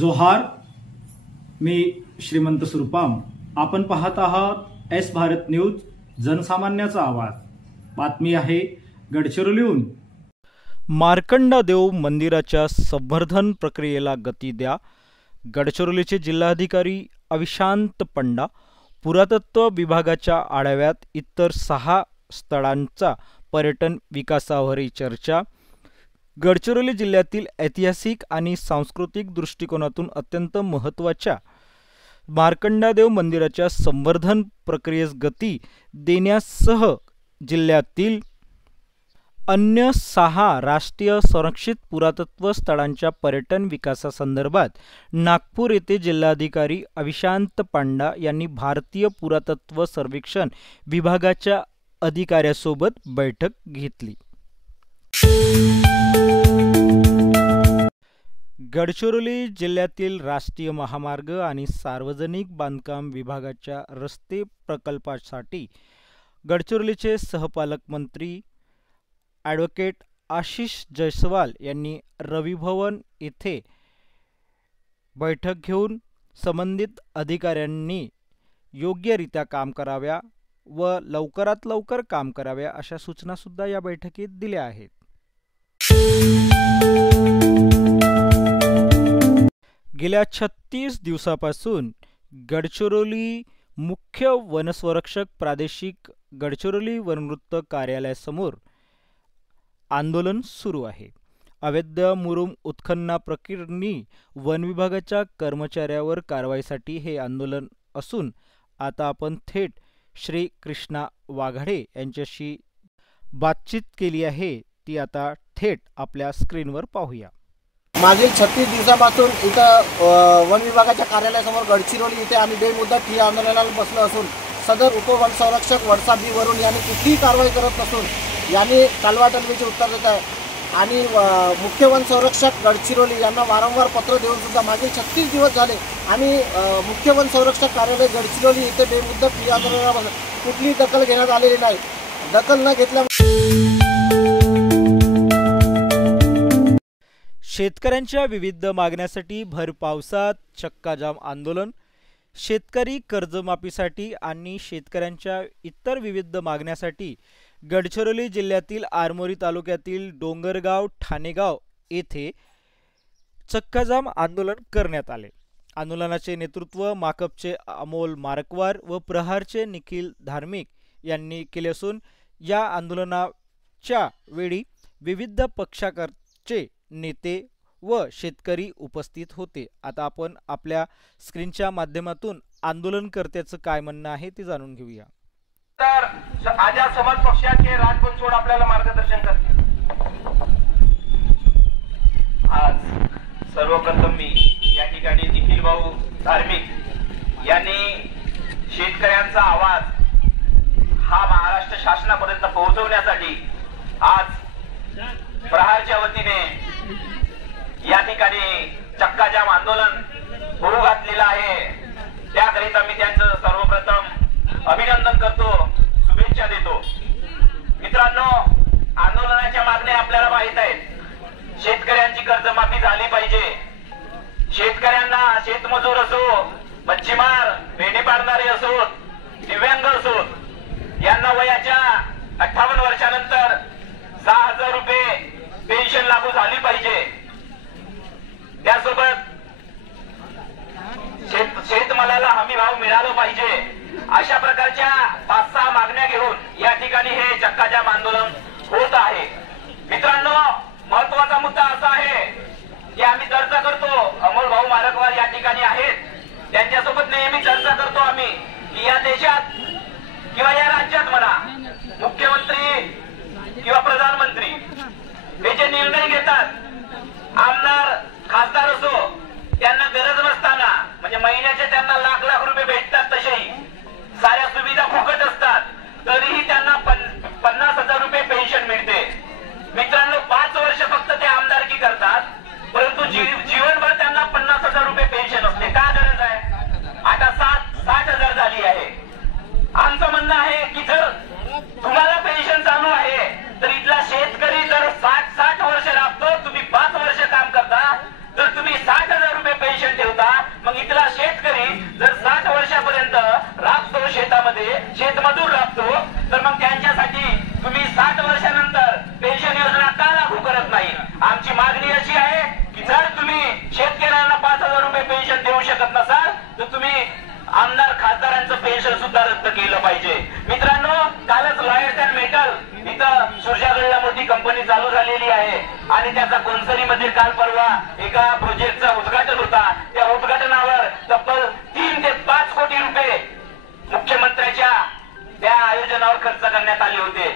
जोहार, मी श्रीमंत सुरपाम. आपण पाहत आहात एस भारत न्यूज, जनसामान्याचा आवाज. बातमी आहे गडचिरोलीहून. मार्कंडदेव मंदिराच्या संवर्धन प्रक्रियेला गती द्या. गडचिरोलीचे जिल्हाधिकारी अविशांत पंडा. पुरातत्व विभागाच्या आढाव्यात इतर 6 स्थळांचा पर्यटन विकासावरही चर्चा. गडचिरोली जिल्ह्यातील ऐतिहासिक आणि सांस्कृतिक दृष्टिकोनातून अत्यंत महत्त्वाच्या मार्कंडदेव मंदिराच्या संवर्धन प्रक्रियेस गती देण्यासह जिल्ह्यातील अन्य 6 राष्ट्रीय संरक्षित पुरातत्व स्थळांच्या पर्यटन विकासासंदर्भात नागपूर येथे जिल्हाधिकारी अविशांत पांडा यांनी भारतीय पुरातत्व सर्वेक्षण विभागाच्या अधिकाऱ्यांसोबत बैठक घेतली. गडचिरोली जिल्ह्यातील राष्ट्रीय महामार्ग आणि सार्वजनिक बांधकाम विभागाच्या रस्ते प्रकल्पासाठी गडचिरोलीचे सहपालकमंत्री ॲडव्होकेट आशिष जयस्वाल यांनी रविभवन येथे बैठक घेऊन संबंधित अधिकाऱ्यांनी योग्यरित्या काम कराव्या व लवकरात लवकर काम कराव्या अशा सूचना सुद्धा या बैठकीत दिल्या आहेत. गेल्या 36 दिवसापासून गडचिरोली मुख्य वनसंरक्षक प्रादेशिक गडचिरोली वनवृत्त कार्यालयासमोर आंदोलन सुरू आहे. अवैध मुरुम उत्खनना प्रकरणी वन विभागाच्या कर्मचाऱ्यावर कारवाईसाठी हे आंदोलन असून आता आपण थेट श्री कृष्णा वाघाडे यांच्याशी बातचीत केली आहे. ती आता थेट आपल्या स्क्रीनवर पाहूया. मागील 36 दिवसापासून इथं वन विभागाच्या कार्यालयासमोर गडचिरोली इथे आम्ही बेमुदत ठिय्या आंदोलनाला बसलो असून सदर उपवन संरक्षक वडसा बी वरून यांनी कुठलीही कारवाई करत नसून यांनी कालवाटलबीचे उत्तर देत आहे आणि मुख्य वन संरक्षक गडचिरोली यांना वारंवार पत्र देऊन सुद्धा मागील 36 दिवस झाले आम्ही मुख्य वन संरक्षक कार्यालय गडचिरोली इथे बेमुदत ठिय्या आंदोलनाला कुठलीही दखल घेण्यात आलेली नाही. दखल न घेतल्यामुळे शेतकऱ्यांच्या विविध मागण्यासाठी भर पावसात चक्काजाम आंदोलन. शेतकरी कर्जमाफीसाठी आणि शेतकऱ्यांच्या इतर विविध मागण्यासाठी गडचिरोली जिल्ह्यातील आरमोरी तालुक्यातील डोंगरगाव ठाणेगाव येथे चक्काजाम आंदोलन करण्यात आले. आंदोलनाचे नेतृत्व माकपचे अमोल मारकवार व प्रहारचे निखिल धार्मिक यांनी केले असून या आंदोलनाच्या वेळी विविध पक्षाचे नेते व शेतकरी उपस्थित होते. आता आपण आपल्या स्क्रीनच्या माध्यमातून आंदोलनकर्त्याचं काय म्हणणं आहे ते जाणून घेऊया. तर आझाद समाज पक्षाचे राजबंधू आपल्याला मार्गदर्शन करतील. आज सर्वप्रथम मी या ठिकाणी निखिल भाऊ धार्मिक यांनी शेतकऱ्यांचा आवाज हा महाराष्ट्र शासनापर्यंत पोहोचवण्यासाठी आज प्रहारच्या वतीने या ठिकाणी चक्काजाम आंदोलन होऊ घातलेलं आहे. त्याकरिता मी त्यांचं सर्वप्रथम अभिनंदन करतो, शुभेच्छा देतो. मित्रांनो, आंदोलनाच्या मागण्या आपल्याला माहित आहेत. शेतकऱ्यांची कर्जमाफी झाली पाहिजे. शेतकऱ्यांना शेतमजूर असो, मच्छीमार, मेंढी पाळणारे असो, दिव्यांग असो, यांना वयाच्या 58 वर्षानंतर 6,000 रुपये पेन्शन लागू झाली पाहिजे. त्यासोबत शेतमालाला हमी भाव मिळाला पाहिजे. अशा प्रकारच्या 5-6 मागण्या घेऊन या ठिकाणी हे चक्काजाम आंदोलन होत आहे. मित्रांनो, महत्वाचा मुद्दा असा आहे की आम्ही चर्चा करतो, अमोल भाऊ मारकवार या ठिकाणी आहेत, त्यांच्यासोबत नेहमी चर्चा करतो आम्ही की या देशात किंवा या राज्यात म्हणा मुख्यमंत्री किंवा प्रधानमंत्री हे जे निर्णय घेतात, आमदार खासदार असो, त्यांना गरज नसताना म्हणजे महिन्याचे त्यांना लाख रुपये भेटतात, तसेही साऱ्या सुविधा फुकट असतात, तरीही त्यांना 50,000 रुपये पेन्शन मिळते. मित्रांनो, 5 वर्ष फक्त ते आमदारकी करतात, परंतु जीवनभर त्यांना 50,000 रुपये पेन्शन असते. का गरज आहे? आता 60,000 आणि त्याचा कोणसरीमध्ये काल परवा एका प्रोजेक्टचा उद्घाटन होता. त्या उद्घाटनावर तब्बल 3 ते 5 कोटी रुपये मुख्यमंत्र्यांच्या त्या आयोजनावर खर्च करण्यात आले होते.